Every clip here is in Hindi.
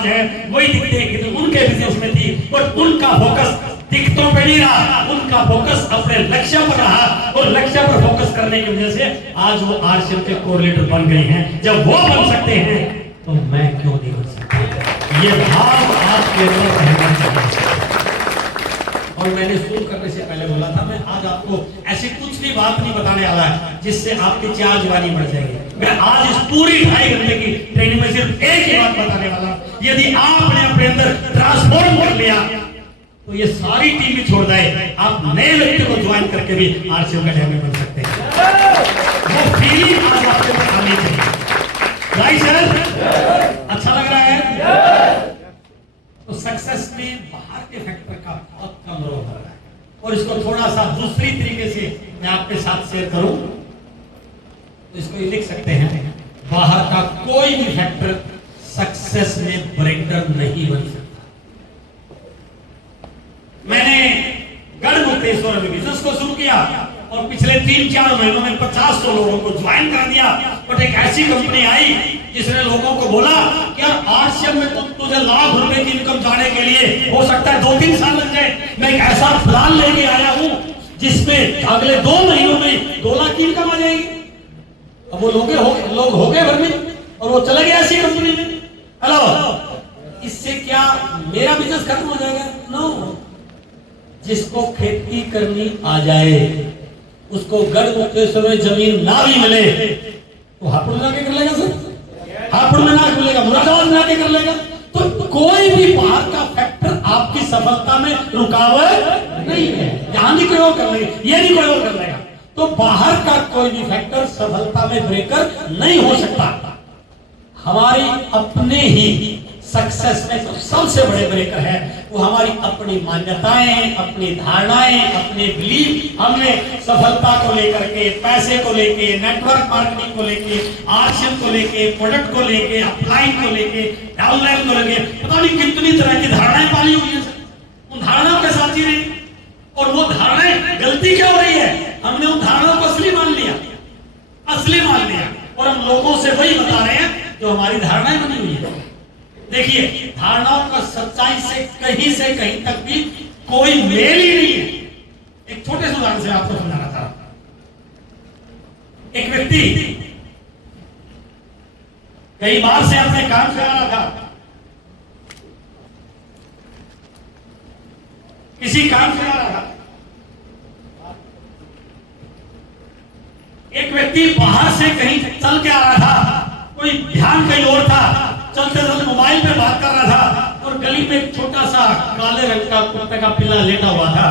समाज है वही दिखते हैं कि उनके बिजनेस में थी, बट उनका फोकस दिक्कतों पे नहीं रहा, उनका फोकस अपने लक्ष्य पर रहा और लक्ष्य पर फोकस करने की वजह से आज वो आरसीएम के कोर लीडर बन गए हैं। जब वो बन सकते हैं तो मैं क्यों नहीं बन सकता? ये भाव आपके अंदर रहना चाहिए। और मैंने शुरू करने से पहले बोला था, मैं आज आपको ऐसी कुछ भी बात नहीं बताने वाला है जिससे आपकी चार जवानी बढ़ जाएगी। मैं आज इस पूरी 2.5 घंटे की ट्रेनिंग में सिर्फ एक ही बात बताने वाला हूं। यदि आपने अपने अंदर ट्रांसफॉर्म कर लिया तो ये सारी टीम भी छोड़ जाए, आप नए व्यक्ति को ज्वाइन करके भी आरसीएम का चैंपियन बन सकते हैं। वो फीलिंग आज आपके पास आनी चाहिए। राइट सर, अच्छा लग रहा है? तो सक्सेस में बाहर के फैक्टर का बहुत कम रोल हो रहा है, और इसको थोड़ा सा दूसरी तरीके से मैं आपके साथ शेयर करूं तो इसको ये लिख सकते हैं, बाहर का कोई भी फैक्टर सक्सेस में ब्रेकर नहीं बन सकता। मैंने गढ़मुक्तेश्वर में बिजनेस को शुरू किया और पिछले 3-4 महीनों में 50-100 लोगों को ज्वाइन कर दिया, बट एक ऐसी कंपनी आई जिसने लोगों को बोला कि यार आरसीएम में तो तुझे लाख रुपए की इनकम जाने के लिए हो सकता है 2-3 साल लग जाए। मैं एक ऐसा प्लान लेके आया हूं जिसमें अगले 2 महीनों में 2 लाख की इनकम आ जाएगी। अब वो लोग हो गए भर में और वो चले गए ऐसी कंपनी में। हेलो, इससे क्या मेरा बिजनेस खत्म हो जाएगा? नो। जिसको खेती करनी आ जाए, उसको गढ़मुक्तेश्वर में जमीन ना भी मिले तो हापुड़ में आके कर लेगा सर, हापुड़ में ना मिलेगा मुरादाबाद में आके कर लेगा। तो कोई भी बाहर का फैक्टर आपकी सफलता में रुकावट नहीं है। यहां नहीं कोई और कर लेगा, ये नहीं कोई और कर लेगा। तो बाहर का कोई भी फैक्टर सफलता में ब्रेकर नहीं हो सकता। हमारी अपने ही सक्सेस में तो सबसे बड़े ब्रेकर है वो हमारी अपनी मान्यताएं, अपनी धारणाएं, अपने बिलीफ। हमने सफलता को लेकर के, पैसे को लेके, नेटवर्क मार्केटिंग को लेके, आरसीएम को लेके, प्रोडक्ट को लेके, अपलाइन को लेके, डाउनलाइन को लेके, पता नहीं कितनी तरह की धारणाएं पाली हुई है। उन धारणाओं के साथ ही रही, और वो धारणाएं गलती क्या हो रही है? हमने उन धारणाओं को असली मान लिया, असली मान लिया, और हम लोगों से वही बता रहे हैं जो हमारी धारणाएं बनी हुई है। देखिए, धारणाओं का सच्चाई से कहीं तक भी कोई मेल ही नहीं है। एक छोटे से उदाहरण से आपको समझाना था। एक व्यक्ति कई बार से अपने काम से आ रहा था, किसी काम से आ रहा था। एक व्यक्ति बाहर से कहीं चल के आ रहा था, कोई ध्यान कहीं और था, चलते चलते मोबाइल पे बात कर रहा था, और गली में एक छोटा सा काले रंग का कुत्ते का पिल्ला लेटा हुआ था।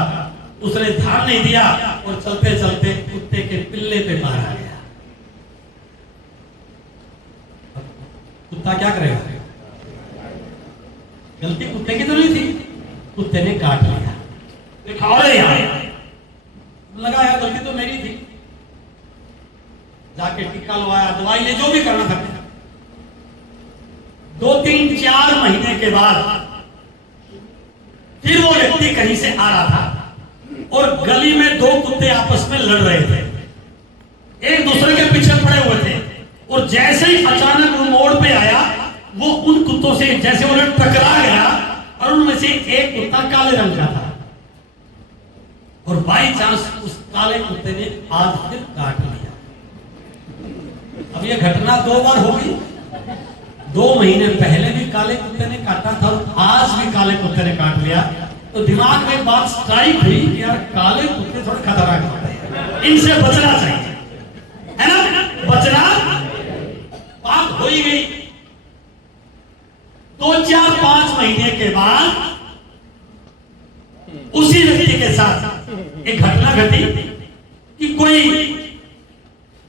उसने ध्यान नहीं दिया और चलते चलते कुत्ते के पिल्ले पे मार आ गया। कुत्ता क्या करेगा? गलती कुत्ते की तो नहीं थी, कुत्ते ने काट लिया। लगा यार गलती तो मेरी थी, जाके टीका लवाया, दवाई ले, जो भी करना था। 2-3-4 महीने के बाद फिर वो व्यक्ति कहीं से आ रहा था और गली में 2 कुत्ते आपस में लड़ रहे थे, एक दूसरे के पीछे पड़े हुए थे, और जैसे ही अचानक वो मोड़ पे आया, वो उन कुत्तों से जैसे वो टकरा गया, और उनमें से एक कुत्ता काले रंग का था, और बाई चांस उस काले कुत्ते ने आज फिर काट लिया। अब ये घटना 2 बार हो गई। 2 महीने पहले भी काले कुत्ते ने काटा था और आज भी काले कुत्ते ने काट लिया। तो दिमाग में एक बात स्ट्राइक हुई कि यार काले कुत्ते थोड़े खतरनाक होते हैं, इनसे बचना चाहिए, है ना? बचना, बात हो ही गई। 2-4-5 महीने के बाद उसी व्यक्ति के साथ एक घटना घटी कि कोई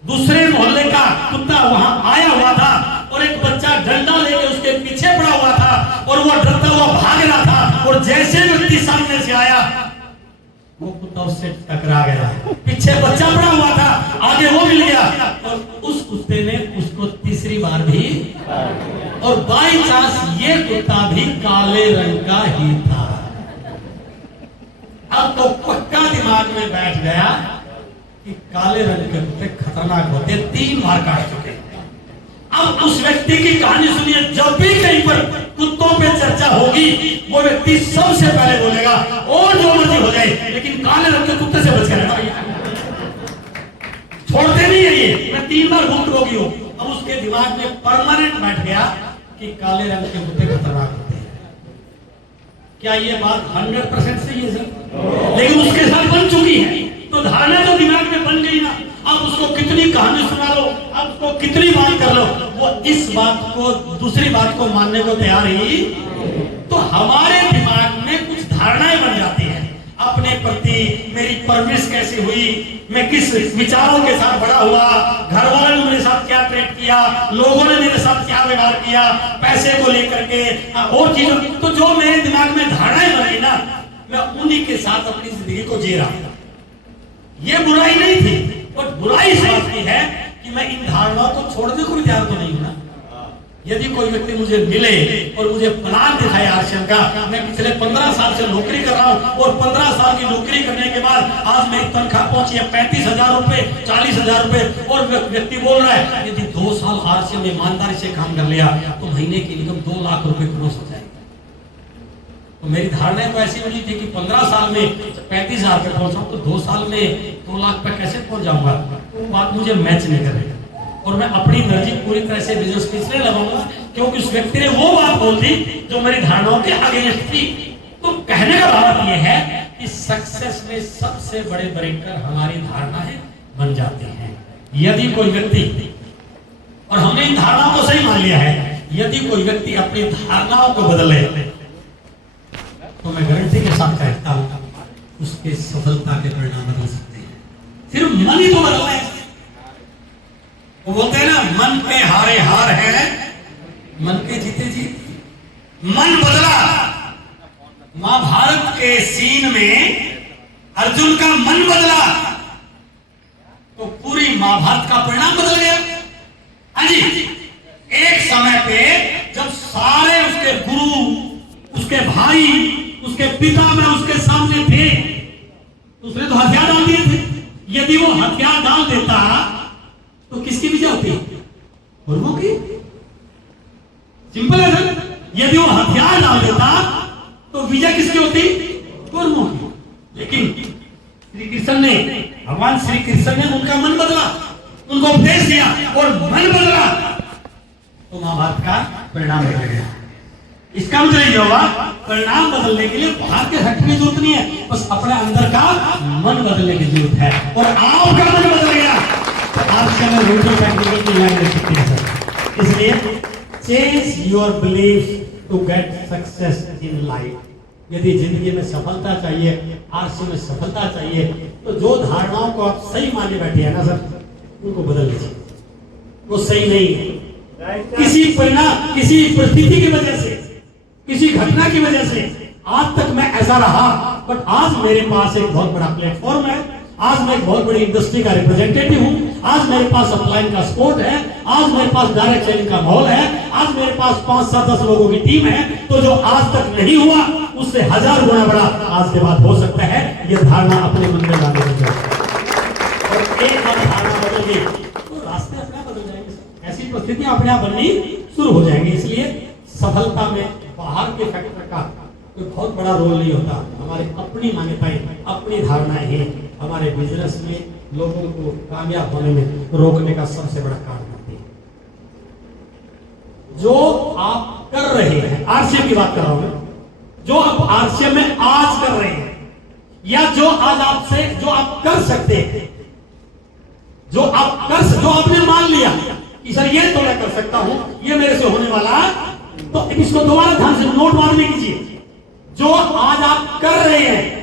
दूसरे मोहल्ले का कुत्ता वहां आया हुआ था, और एक बच्चा डंडा लेके उसके पीछे पड़ा हुआ था, और वो डरता हुआ भाग रहा था, और जैसे व्यक्ति सामने से आया, वो कुत्ता उससे टकरा गया। पीछे बच्चा पड़ा हुआ था, आगे वो मिल गया, और उस कुत्ते ने उसको तीसरी बार भी, और बाई चांस ये कुत्ता भी काले रंग का ही था। अब तो पक्का दिमाग में बैठ गया कि काले रंग के कुत्ते खतरनाक होते, 3 बार काट चुके। अब उस व्यक्ति की कहानी सुनिए, जब भी कहीं पर कुत्तों होगी, वो व्यक्ति सबसे पहले बोलेगा और जो मर्जी हो जाए लेकिन काले रंग के कुत्ते से बच कर रहना। छोड़ते नहीं है ये। मैं 3 बार भूख रोगी हूं, अब उसके दिमाग में परमानेंट बैठ गया कि काले रंग के कुत्ते खतरनाक होते हैं। क्या ये बात 100% सही है सर? लेकिन उसके साथ बन चुकी है, तो धारणा तो दिमाग में बन गई ना। आप उसको कितनी कहानी सुना लो, आप उसको कितनी बात कर लो, वो इस बात को, दूसरी बात को मानने को तैयार ही। तो हमारे दिमाग में कुछ धारणाएं बन जाती हैं अपने प्रति। मेरी परवरिश कैसी हुई, मैं किस विचारों के साथ बड़ा हुआ, घर वालों ने मेरे साथ क्या ट्रीट किया, लोगों ने मेरे साथ क्या व्यवहार किया, पैसे को लेकर के और चीजों। तो जो मेरे दिमाग में धारणाएं बनी ना, मैं उन्हीं के साथ अपनी जिंदगी को जी रहा था। ये बुराई नहीं थी, और बुराई इस बात की है कि मैं इन धारणाओं को छोड़ने को भी तैयार तो नहीं हूं ना। यदि कोई व्यक्ति मुझे मिले और मुझे प्लान दिखाए आरसीएम का, मैं पिछले 15 साल से नौकरी कर रहा हूं और 15 साल की नौकरी करने के बाद आज मेरी तनख्वाह पहुंची है 35,000 रुपए, 40,000 रुपए, और व्यक्ति बोल रहा है यदि 2 साल आरसीएम ईमानदारी से काम कर लिया तो महीने की इनकम 2 लाख रुपए क्रॉस हो जाएगी। तो मेरी धारणा तो ऐसी बनी थी कि 15 साल में 35,000 पे पहुंचा तो 2 साल में 2 लाख पे कैसे पहुंच जाऊंगा। वो बात मुझे मैच नहीं कर रही, और मैं अपनी एनर्जी पूरी तरह से बिजनेस पे इसलिए लगाऊंगा क्योंकि उस व्यक्ति ने वो बात बोल दी जो मेरी धारणाओं के अगेंस्ट थी। तो कहने का भाव ये है कि सक्सेस में सबसे बड़े ब्रेकर हमारी धारणाएं बन जाते हैं। यदि कोई व्यक्ति, और हमने इन धारणाओं को सही मान लिया है, यदि कोई व्यक्ति अपनी धारणाओं को बदले तो मैं गारंटी के साथ कहता हूं उसके सफलता के परिणाम बदल सकते हैं। सिर्फ मन ही तो बदलना है। वो बोलते हैं ना, मन पे हारे हार है, मन के जीते जीत। मन बदला। महाभारत के सीन में अर्जुन का मन बदला तो पूरी महाभारत का परिणाम बदल गया। हाँ जी, एक समय पे जब सारे उसके गुरु, उसके भाई, उसके पिता में उसके सामने थे, उसने तो हथियार डाल दिए थे। यदि वो हथियार डाल देता तो किसकी विजय होती? कौरवों की। सिंपल है सर। यदि वो हथियार डाल देता तो विजय किसकी होती? कौरवों की। लेकिन श्री कृष्ण ने, भगवान श्री कृष्ण ने उनका मन बदला, उनको उपदेश दिया और मन बदला तो महाभारत का परिणाम बदल गया। इसका मतलब ये होगा, परिणाम बदलने के लिए बाहर के हटने की जरूरत नहीं है, बस अपने अंदर का मन बदलने की जरूरत है। और आपका मन बदल गया तो आपसे मैं रोटी टेक्निकल की लाइन दे सकती है सर। इसलिए change your belief to get success in life. यदि जिंदगी में सफलता चाहिए, आरसी में सफलता चाहिए, तो जो धारणाओं को आप सही माने बैठे हैं ना सर, उनको बदल लीजिए। वो सही नहीं है। किसी परिणाम, किसी परिस्थिति की वजह से, किसी घटना की वजह से आज तक मैं ऐसा रहा, बट आज मेरे पास एक बहुत बड़ा प्लेटफॉर्म है, आज मैं एक बहुत बड़ी इंडस्ट्री का रिप्रेजेंटेटिव हूं, आज मेरे पास अपलाइन का सपोर्ट है, आज मेरे पास डायरेक्ट सेलिंग का माहौल है, आज मेरे पास 5, 7, 10 लोगों की टीम है। तो जो आज तक नहीं हुआ उससे 1000 गुना बड़ा आज के बाद हो सकता है। यह धारणा अपने मन में लाने की जरूरत है। और एक बार धारणा बदल गई तो रास्ते अपने आप बदल जाएंगे। ऐसी परिस्थितियां अपने आप बननी शुरू हो जाएंगी। इसलिए सफलता में बाहर के फैक्टर का कोई बहुत बड़ा रोल नहीं होता। हमारी अपनी मान्यताएं, अपनी धारणाएं ही हमारे बिजनेस में लोगों को कामयाब होने में रोकने का सबसे बड़ा कारण होती है। जो आप कर रहे हैं, आरसीएम की बात कर रहा हूं मैं, जो आप आरसीएम में आज कर रहे हैं, या जो आज आपसे, जो आप कर सकते हैं, जो आपने मान लिया कि सर ये तो मैं कर सकता हूं, ये मेरे से होने वाला, तो इसको दोबारा ध्यान से नोट मार में कीजिए। जो आज आप कर रहे हैं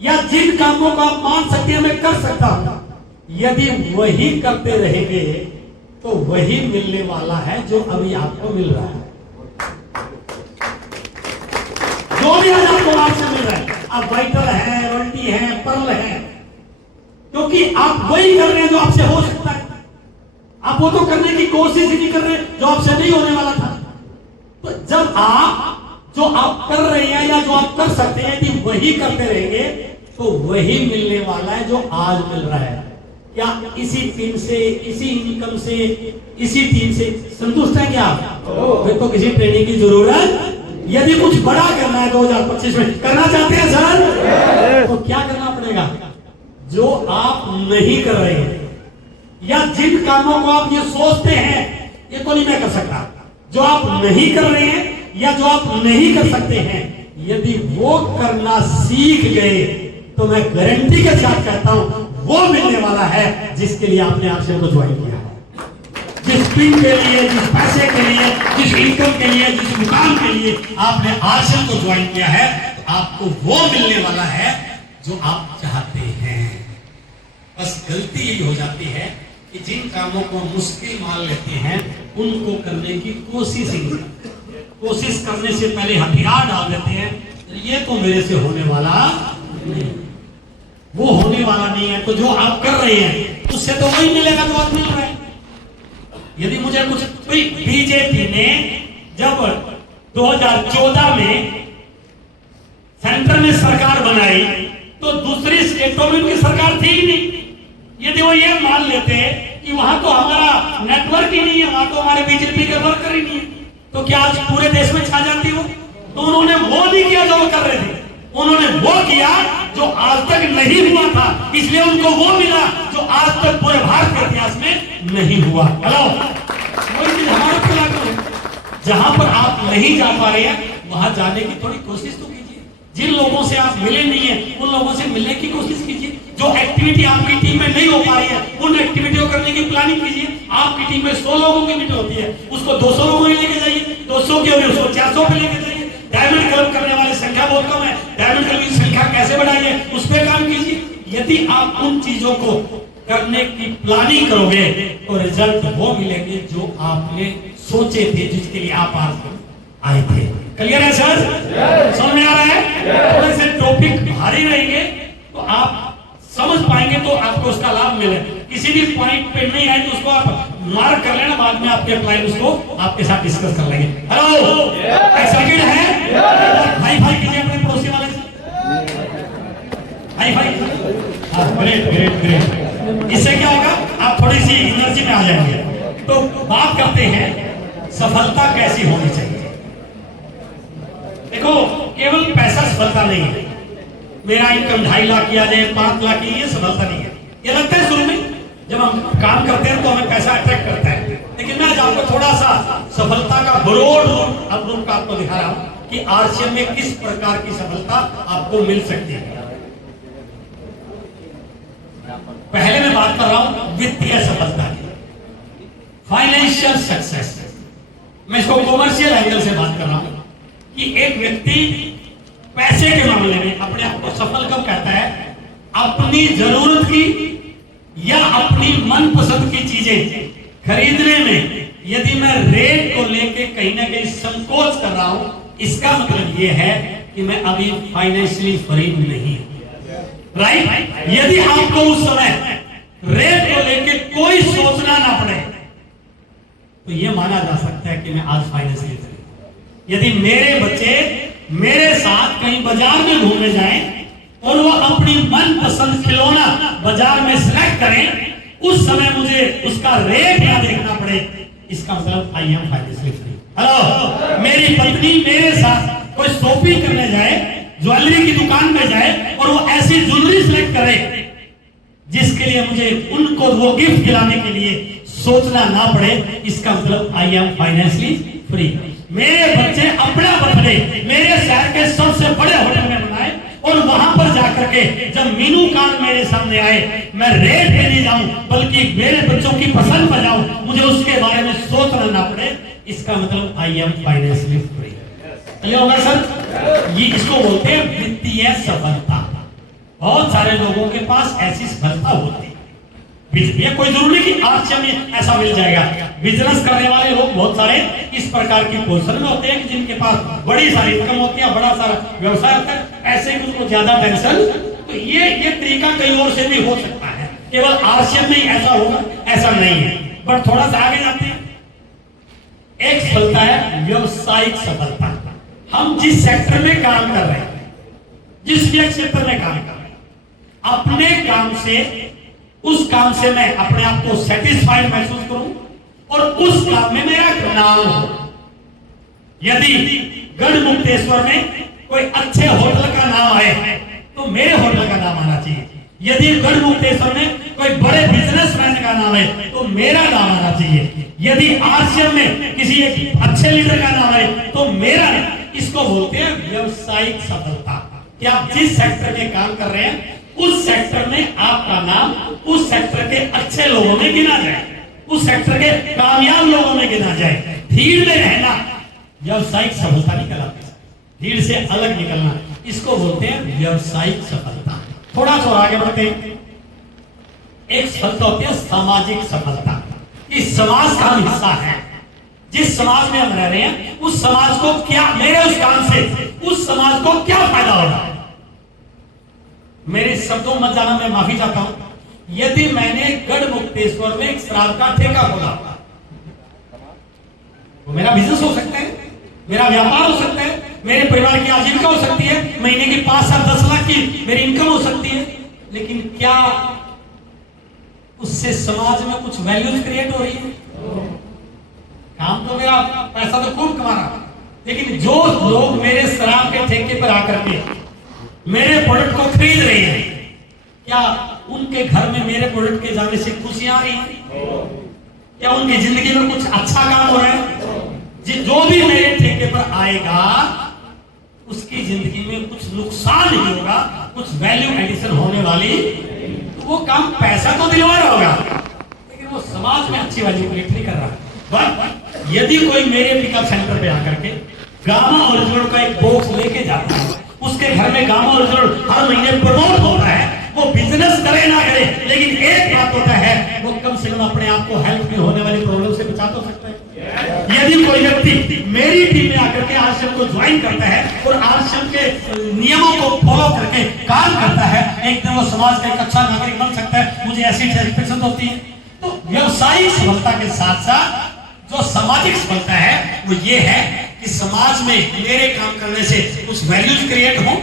या जिन कामों को आप मान सकते हैं मैं कर सकता हूं, यदि वही करते रहेंगे तो वही मिलने वाला है जो अभी आपको मिल रहा है। जो भी आज आपको आपसे मिल रहा है, आप वाइटल है, रॉयल्टी है, पर्ल है, क्योंकि आप वही कर रहे हैं जो आपसे हो सकता है। आप वो तो करने की कोशिश ही नहीं कर रहे जो आपसे नहीं होने वाला था। तो जब आप जो आप कर रहे हैं या जो आप कर सकते हैं, यदि वही करते रहेंगे तो वही मिलने वाला है जो आज मिल रहा है। क्या इसी टीम से, इसी इनकम से, इसी टीम से संतुष्ट है क्या? फिर तो किसी ट्रेनिंग की जरूरत यदि कुछ बड़ा करना है 2025 में, करना चाहते हैं सर, तो क्या करना पड़ेगा? जो आप नहीं कर रहे हैं या जिन कामों को आप ये सोचते हैं ये तो नहीं मैं कर सकता, जो आप नहीं कर रहे हैं या जो आप नहीं कर सकते हैं, यदि वो करना सीख गए तो मैं गारंटी के साथ कहता हूं वो मिलने वाला है जिसके लिए आपने आरसीएम को ज्वाइन किया है। जिस पिन के लिए, जिस पैसे के लिए, जिस इनकम के लिए, जिस मुकाम के लिए आपने आरसीएम को ज्वाइन किया है, तो आपको वो मिलने वाला है जो आप चाहते हैं। बस गलती यही हो जाती है कि जिन कामों को मुश्किल मान लेते हैं उनको करने की कोशिश करने से पहले हथियार डाल देते हैं, ये तो मेरे से होने वाला नहीं, वो होने वाला नहीं है। तो जो आप कर रहे हैं उससे तो वही मिलेगा जो आप मिल रहे हैं। यदि मुझे कुछ, बीजेपी ने जब 2014 में सेंटर में सरकार बनाई तो दूसरी स्टेटों में उनकी सरकार थी ही नहीं। यदि वो ये मान लेते कि वहां तो हमारा नेटवर्क ही नहीं है, वहां तो हमारे बीजेपी के वर्कर ही नहीं है, तो क्या आज पूरे देश में छा जाती हो? तो उन्होंने वो नहीं किया जो वो कर रहे थे, उन्होंने वो किया जो आज तक नहीं हुआ था, इसलिए उनको वो मिला जो आज तक पूरे भारत के इतिहास में नहीं हुआ। हेलो, वही चीज हमारे पर लागू है। जहां पर आप नहीं जा पा रहे हैं वहां जाने की थोड़ी कोशिश तो कीजिए। जिन लोगों से आप मिले नहीं है उन लोगों से मिलने की कोशिश कीजिए। जो एक्टिविटी आपकी टीम में नहीं हो पा रही है उन एक्टिविटी को करने की प्लानिंग कीजिए। आपकी टीम में 100 लोगों की मीटिंग होती है, उसको 200 लोगों में लेके जाइए, 200 के उसको 400 पे लेके जाइए। डायमंड क्लब करने वाली संख्या बहुत कम है, डायमंड क्लब की संख्या कैसे बढ़ाइए उस पर काम कीजिए। यदि आप उन चीजों को करने की प्लानिंग करोगे तो रिजल्ट वो मिलेंगे जो आपने सोचे थे, जिसके लिए आप आज आए थे। क्लियर है सर? समझ में आ रहा है? थोड़े से टॉपिक भारी रहेंगे तो आप समझ पाएंगे तो आपको उसका लाभ मिले। किसी भी पॉइंट पे नहीं आए तो उसको आप मार्क कर लेना, बाद में आपके अप्लाई उसको आपके साथ डिस्कस कर लेंगे। हेलो, एक्साइटेड है? भाई भाई कीजिए अपने पड़ोसी वाले से, भाई भाई। Great great great. इससे क्या होगा, आप थोड़ी सी एनर्जी में आ जाएंगे। तो बात करते हैं सफलता कैसी होनी चाहिए। देखो, केवल पैसा सफलता नहीं है। मेरा इनकम 2.5 लाख किया जाए, 5 लाख की, ये सफलता नहीं है। ये लगता है शुरू में जब हम काम करते हैं तो हमें पैसा अट्रैक्ट करता है, लेकिन मैं आज आपको थोड़ा सा सफलता का ब्रॉड रूप आपको दिखा रहा हूं कि आरसीएम में किस प्रकार की सफलता आपको मिल सकती है। पहले मैं बात कर रहा हूं वित्तीय सफलता की, फाइनेंशियल सक्सेस। मैं इसको कॉमर्शियल एंगल से बात कर रहा हूं कि एक व्यक्ति पैसे के मामले में अपने आप को सफल कब कहता है? अपनी जरूरत की या अपनी मनपसंद की चीजें खरीदने में यदि मैं रेट को लेके कहीं ना कहीं संकोच कर रहा हूं, इसका मतलब यह है कि मैं अभी फाइनेंशियली फ्री नहीं हूं। राइट? यदि आपको उस समय रेट को लेके कोई सोचना ना पड़े तो यह माना जा सकता है कि मैं आज फाइनेंशियली फ्री। यदि मेरे बच्चे मेरे साथ कहीं बाजार में घूमने जाएं और वो अपनी मनपसंद खिलौना बाजार में सिलेक्ट करें, उस समय मुझे उसका रेट ना देखना पड़े, इसका मतलब I am financially free. Hello, मेरी पत्नी मेरे साथ कोई शॉपिंग करने जाए, ज्वेलरी की दुकान में जाए और वो ऐसी ज्वेलरी सिलेक्ट करे जिसके लिए मुझे उनको वो गिफ्ट दिलाने के लिए सोचना ना पड़े, इसका मतलब आई एम फाइनेंशियली फ्री। मेरे बच्चे अपना बर्थडे मेरे शहर के सबसे बड़े होटल में मनाए और वहां पर जाकर के जब मेनू कार्ड मेरे सामने आए, मैं रेट पे नहीं जाऊं बल्कि मेरे बच्चों की पसंद पर जाऊं, मुझे उसके बारे में सोचना ना पड़े, इसका मतलब I am financially free. Clear होगा सर? ये इसको बोलते हैं वित्तीय सफलता। बहुत सारे लोगों के पास ऐसी सफलता होती है। ये कोई जरूरी नहीं कि आरसीएम में ऐसा मिल जाएगा। बिजनेस करने वाले लोग बहुत सारे इस प्रकार की पोजीशन में होते हैं कि जिनके पास बड़ी सारी इनकम होती है, बड़ा सारा व्यवसाय होता है, ऐसे कि उनको ज्यादा टेंशन। तो ये तरीका कई और से भी हो सकता है, केवल आरसीएम में ही ऐसा होगा ऐसा नहीं है। बट थोड़ा सा आगे जाते हैं। एक सफलता है व्यवसायिक सफलता। हम जिस सेक्टर में काम कर रहे हैं, जिस भी क्षेत्र में काम कर रहे हैं, अपने काम से उस काम से मैं अपने आप को सेटिस्फाइड महसूस करूं और उस काम में मेरा नाम हो। यदि गढ़मुक्तेश्वर में कोई अच्छे होटल का नाम आए तो मेरे होटल का नाम आना चाहिए। यदि गढ़मुक्तेश्वर में कोई बड़े बिजनेसमैन का नाम है तो मेरा नाम आना चाहिए। यदि आरसीएम में किसी एक अच्छे लीडर का नाम है तो मेरा। इसको बोलते हैं व्यवसायिक सफलता कि आप जिस सेक्टर में काम कर रहे हैं उस सेक्टर में आपका नाम उस सेक्टर के अच्छे लोगों में गिना जाए, उस सेक्टर के कामयाब लोगों में गिना जाए। भीड़ में रहना व्यवसायिक सफलता नहीं कहलाती, भीड़ से अलग निकलना, इसको बोलते हैं व्यवसायिक सफलता। थोड़ा सा आगे बढ़ते हैं। एक सफलता होती है सामाजिक सफलता, इस समाज का हम हिस्सा है। जिस समाज में हम रह रहे हैं उस समाज को क्या, मेरे उस काम से उस समाज को क्या फायदा होगा। मेरे शब्दों मत जाना, मैं माफी चाहता हूं। यदि मैंने गढ़मुक्तेश्वर में एक शराब का ठेका खोला, वो मेरा बिजनेस हो सकता है, मेरा व्यापार हो सकता है, मेरे परिवार की आजीविका हो सकती है, महीने की 5 से 10 लाख की मेरी इनकम हो सकती है, लेकिन क्या उससे समाज में कुछ वैल्यूज क्रिएट हो रही है? काम तो मेरा, पैसा तो खूब कमा रहा, लेकिन जो लोग मेरे शराब के ठेके पर आकर के मेरे प्रोडक्ट को खरीद रहे हैं, क्या उनके घर में मेरे प्रोडक्ट के जाने से खुशियां आ रही हैं? क्या उनकी जिंदगी में कुछ अच्छा काम हो रहा है? जो भी मेरे ठेके पर आएगा उसकी जिंदगी में कुछ नुकसान नहीं होगा, कुछ वैल्यू एडिशन होने वाली, तो वो काम पैसा तो दिलवा रहा होगा लेकिन वो समाज में अच्छी वैल्यू क्रिएट नहीं कर रहा। बट यदि कोई मेरे पिकअप सेंटर पे आकर के गामा ओरिजिनल का एक बॉक्स लेके जाता है, उसके घर में गामा ओरिजिनल हर महीने प्रमोट होता है, वो बिजनेस करे ना करे, लेकिन एक बात होता है, वो कम से कम अपने आप को हेल्थ में होने वाली प्रॉब्लम से बचा तो सकता है। यदि कोई व्यक्ति मेरी टीम में आकर के आश्रम को ज्वाइन करता है और आश्रम के नियमों को फॉलो करके काम करता है, एक दिन वो समाज का एक अच्छा नागरिक बन सकता है। मुझे ऐसी एक्सपेक्टेशन होती है। तो व्यवसायिक सफलता के साथ साथ जो सामाजिक सफलता है वो ये है कि समाज में मेरे काम करने से कुछ वैल्यूज क्रिएट हो,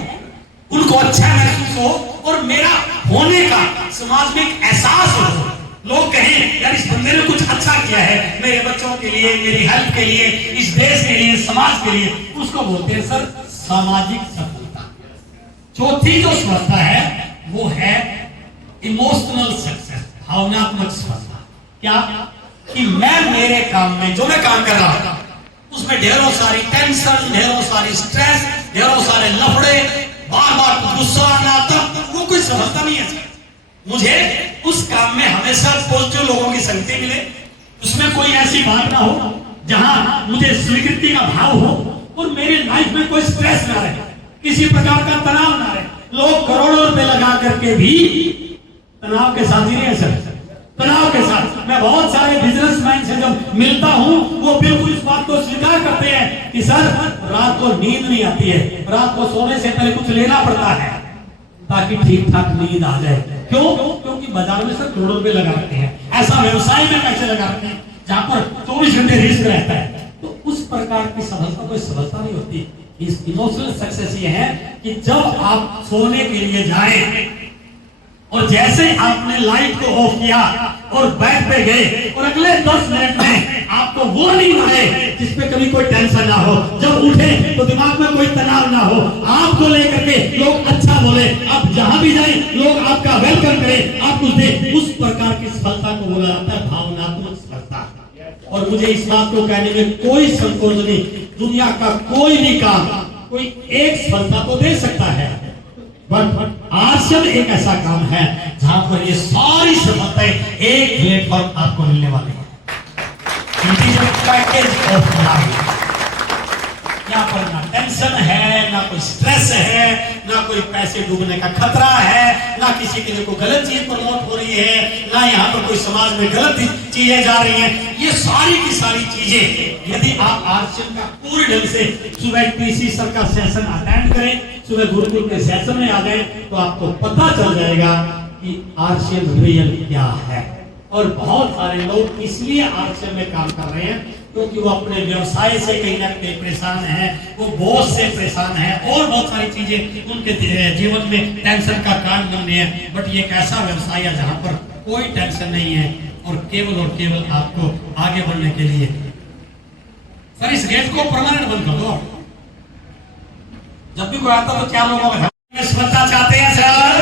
उनको अच्छा महसूस हो और मेरा होने का समाज में एक एहसास हो। लोग कहें यार इस बंदे ने कुछ अच्छा किया है मेरे बच्चों के लिए, मेरी हेल्थ के लिए, इस देश के लिए, समाज के लिए, उसको बोलते हैं सर सामाजिक सफलता। चौथी जो सफलता है वो है इमोशनल सक्सेस, भावनात्मक सफलता। क्या कि मैं मेरे काम में जो मैं काम कर रहा हूं उसमें ढेरों सारी टेंशन, ढेरों सारी स्ट्रेस, ढेरों सारे लफड़े, बार बार गुस्सा आना, तब वो कोई सफलता नहीं है। मुझे उस काम में हमेशा पॉजिटिव लोगों की संगति मिले, उसमें कोई ऐसी बात ना हो जहां मुझे स्वीकृति का भाव हो और मेरी लाइफ में कोई स्ट्रेस ना रहे, किसी प्रकार का तनाव ना रहे। लोग करोड़ों रुपए लगा करके भी तनाव के साथ ही नहीं है सर, तनाव के साथ। मैं बहुत सारे बिजनेसमैन से जब मिलता हूं वो बिल्कुल इस बात को स्वीकार करते हैं कि सर रात को नींद नहीं आती है, रात को सोने से पहले कुछ लेना पड़ता है ताकि ठीक ठाक नींद आ जाए। क्यों? क्योंकि बाजार में सर करोड़ों रुपए लगा रखते हैं, ऐसा व्यवसाय में पैसे लगा रखते हैं जहां पर 24 घंटे रिस्क रहता है। तो उस प्रकार की सफलता कोई सफलता नहीं होती। इस इमोशनल सक्सेस ये है कि जब आप सोने के लिए जाएं और जैसे आपने लाइट को ऑफ किया और बेड पे गए और अगले 10 मिनट में आपको वो नींद आए जिसपे कभी कोई टेंशन ना हो, जब उठे तो दिमाग में कोई तनाव ना हो, आपको लेकर के लोग अच्छा बोले, आप जहां भी जाए लोग आपका वेलकम करें, आप कुछ दे, उस प्रकार की सफलता को बोला जाता है भावनात्मक सफलता। और मुझे इस बात को कहने में कोई संकोच नहीं, दुनिया का कोई भी काम कोई एक सफलता को दे सकता है, बट आश्रम एक ऐसा काम है जहां पर ये सारी सफलताएं एक प्लेटफॉर्म आपको मिलने वाली है। पैकेज ऑफ लाइफ, यहाँ पर ना टेंशन है, ना कोई स्ट्रेस है, ना कोई पैसे डूबने का खतरा है, ना किसी के लिए कोई गलत चीज प्रमोट हो रही है, ना यहाँ पर कोई समाज में गलत चीजें जा रही हैं। ये सारी की सारी चीजें यदि आप आश्रम का पूरी ढंग से सुबह पीसी सर का सेशन अटेंड करें, सुबह गुरुकुल के सेशन में आ गए तो आपको पता चल जाएगा कि आश्रम रियल क्या है। और बहुत सारे लोग इसलिए आश्रम में काम कर रहे हैं क्योंकि वो अपने व्यवसाय से कहीं ना कहीं परेशान है, वो बोझ से परेशान है और बहुत सारी चीजें उनके जीवन में टेंशन का कारण बन रही है। बट ये एक ऐसा व्यवसाय है जहां पर कोई टेंशन नहीं है और केवल आपको आगे बढ़ने के लिए। सर इस गेट को परमानेंट बंद कर दो, जब भी कोई आता तो 4 लोगों का सफलता चाहते हैं सर,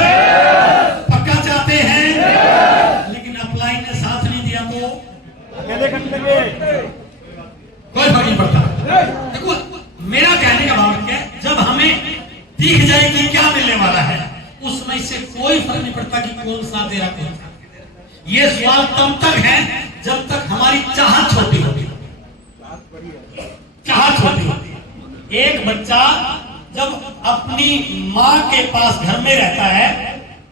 पक्का चाहते हैं, लेकिन अप्लाई ने साथ नहीं दिया तो कोई फर्क नहीं पड़ता। देखो मेरा कहने का भाव क्या है, जब हमें दिख जाए कि क्या मिलने वाला है, उसमें से कोई फर्क नहीं पड़ता कि कौन सा दे रहा कौन सा। ये सवाल तब तक है जब तक हमारी चाहत छोटी होगी। चाहत छोटी होती। एक बच्चा जब अपनी माँ के पास घर में रहता है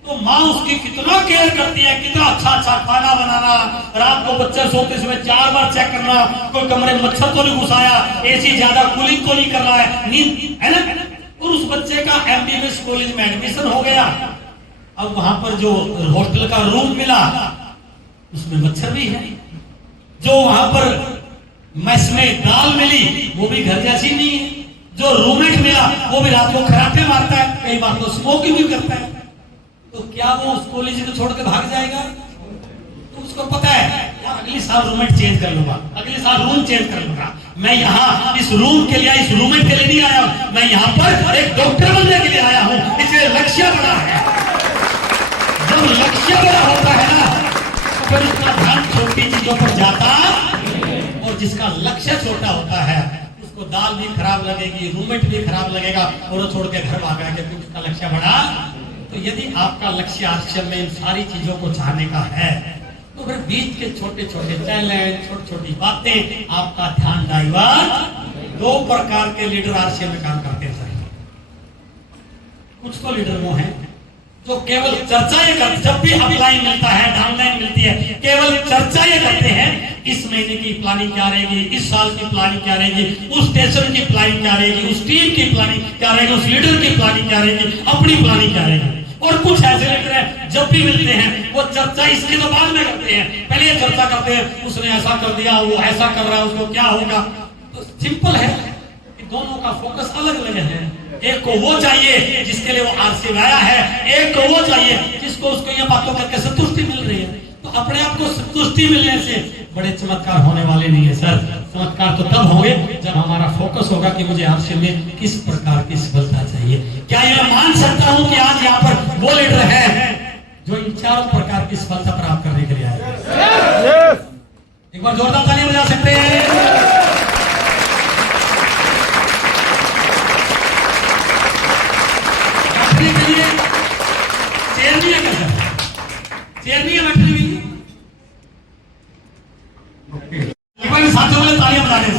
तो माँ उसकी कितना केयर करती है, कितना अच्छा अच्छा खाना बनाना, रात को बच्चे सोते समय 4 बार चेक करना, कोई कमरे में मच्छर तो नहीं घुसाया, एसी ज्यादा कूलिंग तो नहीं कर रहा है, नींद है ना। और उस बच्चे का एमबीबीएस कॉलेज में एडमिशन हो गया। अब वहां पर जो हॉस्टल का रूम मिला उसमें मच्छर भी है, जो वहां पर मेस में दाल मिली वो भी घर जैसी नहीं है, जो रूममेट मिला वो भी रात को खराटे मारता है, कई बार तो स्मोकिंग भी करता है। तो क्या वो उस कॉलेज को छोड़ के भाग जाएगा? तो उसको पता है यार अगले साल रूममेट चेंज कर लूंगा, अगले साल रूम चेंज कर लूंगा, मैं यहाँ इस रूम के लिए, इस रूममेट के लिए नहीं आया हूं, मैं यहाँ पर एक डॉक्टर बनने के लिए आया हूँ, इसलिए लक्ष्य बड़ा है। जब लक्ष्य बड़ा होता है ना तो फिर उसका ध्यान छोटी चीजों पर जाता, और जिसका लक्ष्य छोटा होता है उसको दाल भी खराब लगेगी, रूममेट भी खराब लगेगा, और वो छोड़ के घर भागा के उसका लक्ष्य बड़ा। तो यदि आपका लक्ष्य आश्चर्य में इन सारी चीजों को चाहने का है तो फिर बीच के छोटे छोटे चैलेंज, छोटी छोटी बातें आपका ध्यान डाइवर्ट। 2 प्रकार के लीडर आश्चर्य में काम करते हैं। कुछ तो लीडर वो हैं जो केवल चर्चा ये करते, जब भी अपलाइन मिलता है, डाउनलाइन मिलती है, केवल चर्चा ये करते हैं इस महीने की प्लानिंग क्या रहेगी, इस साल की प्लानिंग क्या रहेगी, उस स्टेशन की प्लानिंग क्या रहेगी, उस टीम की प्लानिंग क्या रहेगी, उस लीडर की प्लानिंग क्या रहेगी, अपनी प्लानिंग क्या रहेगी। और कुछ ऐसे लीडर हैं जब भी मिलते हैं वो चर्चा इसके तो बाद में करते हैं, पहले ये चर्चा करते हैं उसने ऐसा कर दिया, वो ऐसा कर रहा है, उसको क्या होगा। तो सिंपल है कि दोनों का फोकस अलग अलग है। एक को वो चाहिए जिसके लिए वो आरसी आया है, एक को वो चाहिए जिसको उसको ये बातों करके संतुष्टि मिल रही है। तो अपने आप को संतुष्टि मिलने से बड़े चमत्कार होने वाले नहीं है सर। चमत्कार तो तब होंगे जब हमारा फोकस होगा कि मुझे आरसी में किस प्रकार की सफलता चाहिए। क्या ये मैं मान सकता हूं कि आज यहाँ पर वो लीडर है जो इन 4 प्रकार की सफलता प्राप्त करने के लिए आए? एक बार जोरदार ताली बजा सकते हैं। के लिए चेयर नहीं है क्या? चेयर नहीं है बैठने के लिए? एक बार साथियों के लिए तालियां बजा दें।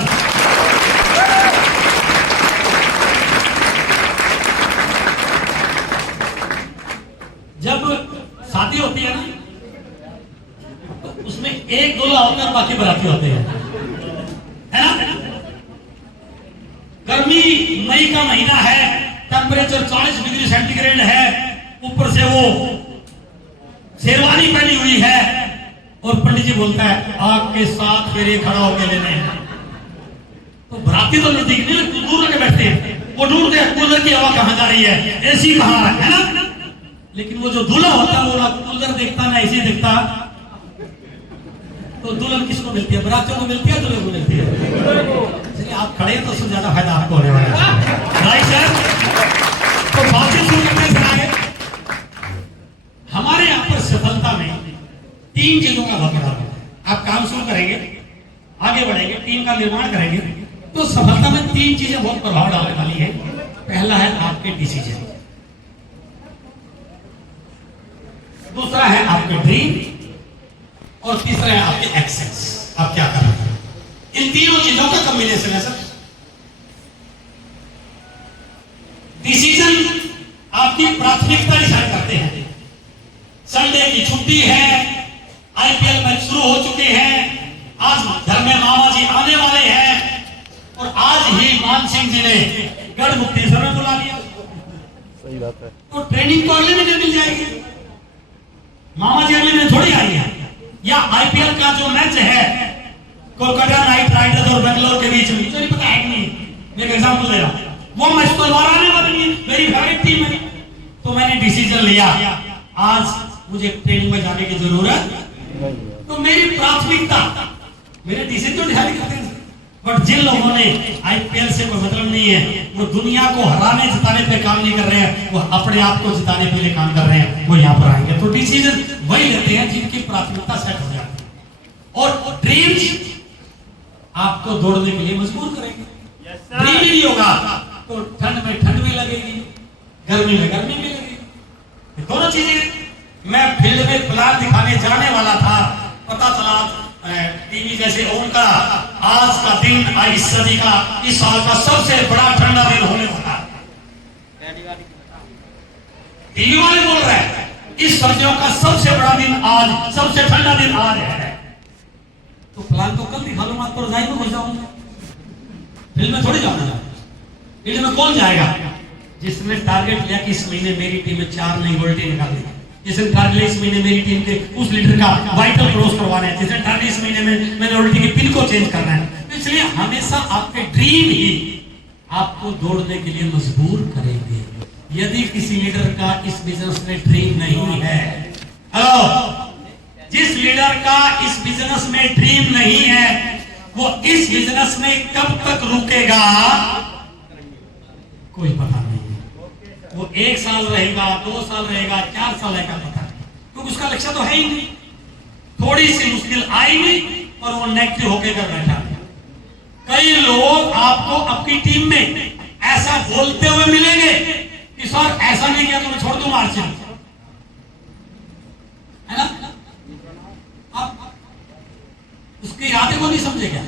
जब शादी होती है ना तो उसमें एक दूल्हा होता है, बाकी बराती होते हैं, है ना। गर्मी मई का महीना है, टेम्परेचर 40 डिग्री सेंटीग्रेड है, ऊपर से वो शेरवानी पहनी हुई है, और पंडित जी बोलता है आग के साथ फेरे खड़ा होकर लेने हैं। तो भराती तो नजदीक नहीं, दूर के बैठते हैं, वो ढूंढते हैं कूलर की हवा कहां जा रही है, एसी कहां है ना। लेकिन वो जो दूल्हा होता है वो ना कूलर देखता ना एसी देखता। तो दुल्हन किसको मिलती है? बरातियों को मिलती है, दुल्हन को मिलती है। इसलिए आप खड़े हैं तो उससे ज्यादा फायदा आपको होने वाला है, राइट सर। तो बातचीत शुरू करने से आगे हमारे यहाँ पर सफलता में 3 चीजों का बहुत बड़ा है। आप काम शुरू करेंगे, आगे बढ़ेंगे, टीम का निर्माण करेंगे, तो सफलता में 3 चीजें बहुत प्रभाव डालने वाली है। पहला है आपके डिसीजन, दूसरा है आपके ड्रीम, और तीसरा है आपके एक्शंस। आप क्या कर रहे हैं? इन तीनों चीजों का कॉम्बिनेशन है सर। डिसीजन आपकी प्राथमिकता डिसाइड करते हैं। संडे की छुट्टी है, आईपीएल मैच शुरू हो चुके हैं, आज घर में मामा जी आने वाले हैं, और आज ही मान सिंह जी ने गढ़मुक्तेश्वर में बुला लिया। सही बात है। तो ट्रेनिंग तो अगले महीने मिल जाएगी, मामा जी अगले महीने थोड़ी आई है। या आईपीएल का जो मैच है कोलकाता नाइट राइडर्स और बेंगलोर के बीच में, मुझे नहीं पता है कि नहीं, मैं एक एग्जांपल दे रहा हूं, वो मैच तो दोबारा आने वाली है, मेरी फेवरेट टीम है। तो मैंने डिसीजन लिया आज मुझे ट्रेनिंग में जाने की जरूरत। तो मेरी प्राथमिकता, मेरे डिसीजन तो डिसाइड करते हैं। बट जिन लोगों ने आईपीएल से कोई मतलब नहीं है, वो दुनिया को हराने जिताने पे काम नहीं कर रहे हैं, वो अपने आप को जिताने के लिए काम कर रहे हैं, वो यहाँ पर आएंगे। तो डिसीजन वही लेते हैं जिनकी प्राथमिकता सेट हो जाती है। और ड्रीम्स आपको दौड़ने के लिए मजबूर करेंगे। ड्रीम ही नहीं होगा तो ठंड में ठंड भी लगेगी, गर्मी में गर्मी भी लगेगी। दोनों चीजें। मैं फील्ड में प्लान दिखाने जाने वाला था, पता चला टीवी जैसे उनका आज का दिन, इस सदी का, इस साल का सबसे बड़ा ठंडा दिन होने वाला है। टीवी वाले बोल रहे हैं इस सर्दियों का सबसे बड़ा दिन आज, सबसे ठंडा दिन आज है। तो प्लान तो कल दिखा लो, मत तो रजाई में घुस जाऊंगा, फील्ड में थोड़ी जाऊंगा। फील्ड में कौन जाएगा? जिसने टारगेट लिया कि इस महीने मेरी टीम में 4 नई गोल्टी निकालनी है, जिसने टारगेट इस महीने मेरी टीम के उस लीडर का वाइटल क्रॉस करवाना है, जिसने टारगेट इस महीने में मैंने उल्टी की पिन को चेंज करना है। तो इसलिए हमेशा आपके ड्रीम ही आपको दौड़ने के लिए मजबूर करेंगे। यदि किसी लीडर का इस बिजनेस में ड्रीम नहीं है, हेलो, जिस लीडर का इस बिजनेस में ड्रीम नहीं है, वो इस बिजनेस में कब तक रुकेगा कोई पता नहीं है। वो 1 साल रहेगा, 2 साल रहेगा, 4 साल रहेगा, पता नहीं, क्योंकि उसका लक्ष्य तो है ही नहीं। थोड़ी सी मुश्किल आएगी और वो नेगेटिव होके कर बैठा। कई लोग आपको अपनी टीम में ऐसा बोलते हुए मिलेंगे कि सर ऐसा नहीं किया तो मैं छोड़ दूं मार्च, है ना? आप उसके इरादे को नहीं समझे क्या?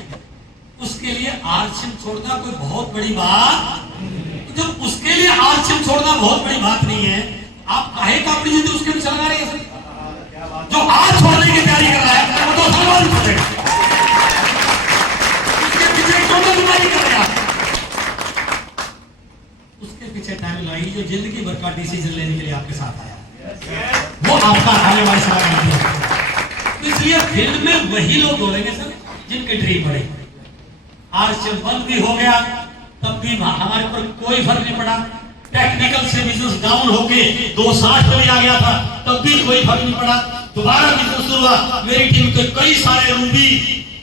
उसके लिए आरसीएम छोड़ना कोई बहुत बड़ी बात, जब उसके लिए आरसीएम छोड़ना बहुत बड़ी बात नहीं है, आप काहे का अपनी जिंदगी उसके पीछे लगा रहे हैं? जो आज छोड़ने की तैयारी कर रहा है वो 2 साल बाद छोड़ेगा, उसके पीछे कौन बीमारी कर रहा है? उसके पीछे टाइम लगाइए जो जिंदगी भर का डिसीजन लेने के लिए आपके साथ आया, वो आपका आने वाले समय है। तो इसलिए फील्ड में वही लोग बोलेंगे सर जिनके ड्रीम बड़े। आरसीएम बंद भी हो गया तब भी हमारे पर कोई फर्क नहीं पड़ा। टेक्निकल से बिजनेस डाउन होके 260 पे आ गया था तब भी कोई फर्क नहीं पड़ा। दोबारा बिजनेस शुरू हुआ, मेरी टीम के कई सारे रूबी,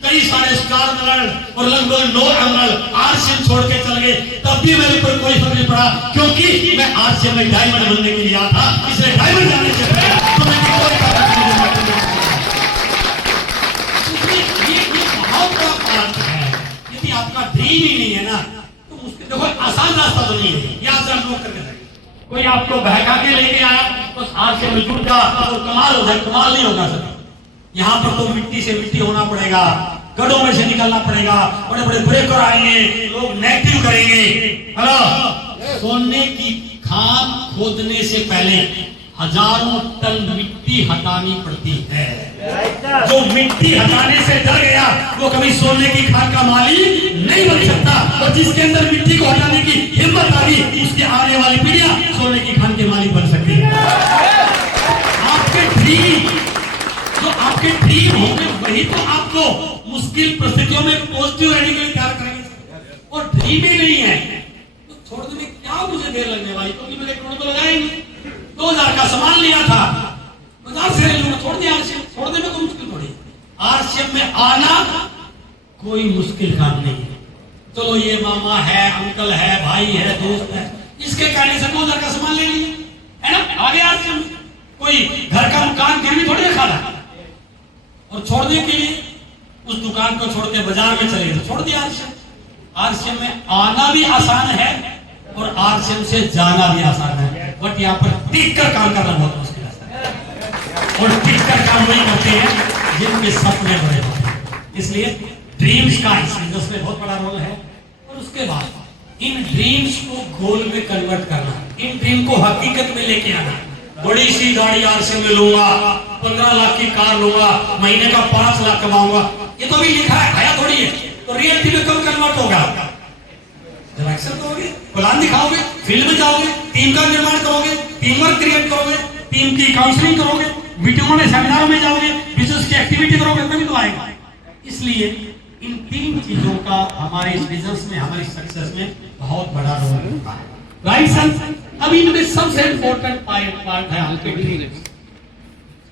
कई सारे स्टार एमरल्ड और लगभग 9 एमरल्ड आरसीएम छोड़ के चल गए, तब भी मेरे ऊपर कोई फर्क नहीं पड़ा, क्योंकि मैं आरसीएम में डायमंड बनने के लिए आया था। इसलिए डायमंड जाने से पहले तो मैं कोई फर्क नहीं पड़ा। बहुत बड़ा बात है, यदि आपका ड्रीम ही नहीं है ना तो मुश्किल। देखो आसान रास्ता तो नहीं है, याद से लोग करके जाएंगे। कोई आपको बहका के लेके आया बस आरसीएम में जुट जा तो कमाल हो जाए, कमाल नहीं होगा सर। यहाँ पर तो मिट्टी से मिट्टी होना पड़ेगा, गड्ढों में से निकलना पड़ेगा, बड़े बड़े ब्रेकर आएंगे, लोग नेगेटिव करेंगे। हेलो, सोने की खान खोदने से पहले हजारों टन मिट्टी हटानी पड़ती है। जो मिट्टी हटाने से डर गया वो कभी सोने की खान का मालिक नहीं बन सकता, और जिसके अंदर मिट्टी को हटाने की हिम्मत आ गई उसके आने वाली पीढ़ियां सोने की खान के मालिक बन सकती है। आपके ड्रीम, जो आपके ड्रीम होंगे वही तो आपको मुश्किल परिस्थितियों में पॉजिटिव रहने के लिए तैयार करेंगे। और ड्रीम ही नहीं है तो छोड़ने में क्या मुझे देर लगने वाली, क्योंकि मैंने 1 करोड़ तो लगाया नहीं। 2000 का सामान लिया था, बाजार से ले लूंगा, छोड़ दिया आरसीएम। छोड़ने में कोई मुश्किल थोड़ी, आरसीएम में आना कोई मुश्किल काम नहीं है। चलो ये मामा है, अंकल है, भाई है, दोस्त है, इसके कहने से 2000 का सामान ले लिया, है ना, आगे आरसीएम। कोई घर का मकान गिरवी थोड़ी रखा था, और छोड़ने के लिए उस दुकान को छोड़ के बाजार में चले गए, छोड़ दिया आरसीएम। आरसीएम में आना भी आसान है और आरसीएम से जाना भी आसान है, बट यहाँ पर टिक कर काम करना बहुत मुश्किल है। और टिक कर काम वही करते हैं जिनके सपने बड़े होते हैं। इसलिए ड्रीम्स का इस बिजनेस में बहुत बड़ा रोल है। और उसके बाद इन ड्रीम्स को गोल में कन्वर्ट करना, इन ड्रीम को हकीकत में लेके आना। बड़ी सी गाड़ी आरसीएम में लूंगा, 15 लाख की कार लूंगा, महीने का 5 लाख कमाऊंगा, ये तो अभी लिखा है, आया थोड़ी है। तो रियलिटी में कब कन्वर्ट होगा? जब एक्शन करोगे, प्लान दिखाओगे, फील्ड में जाओगे, टीम का निर्माण करोगे, टीम वर्क क्रिएट करोगे, टीम की काउंसलिंग करोगे, मीटिंगों में, सेमिनारों में जाओगे, बिजनेस की एक्टिविटी करोगे, तभी तो आएगा। इसलिए इन 3 चीजों का हमारे इस बिजनेस में, हमारी सक्सेस में बहुत बड़ा रोल होता है। Right sir? अब इनमें सबसे इंपॉर्टेंट पार्ट है आपके ड्रीम्स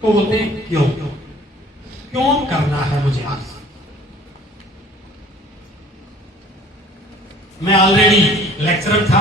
को बोलते हैं क्यों करना है मुझे आज। मैं ऑलरेडी लेक्चरर था,